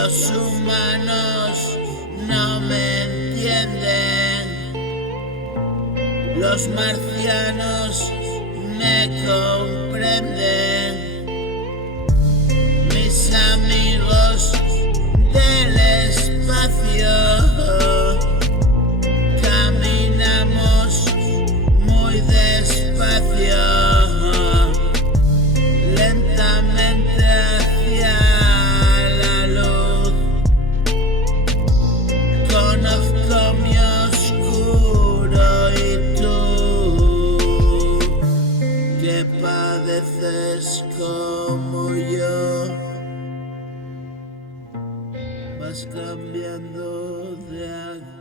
Los humanos no me entienden, los marcianos me comprenden, mis amigos del espacio. Caminamos muy despacio, lentamente hacia la luz. Conozco mi oscuro y tú, que padeces como yo, vas cambiando de actitud.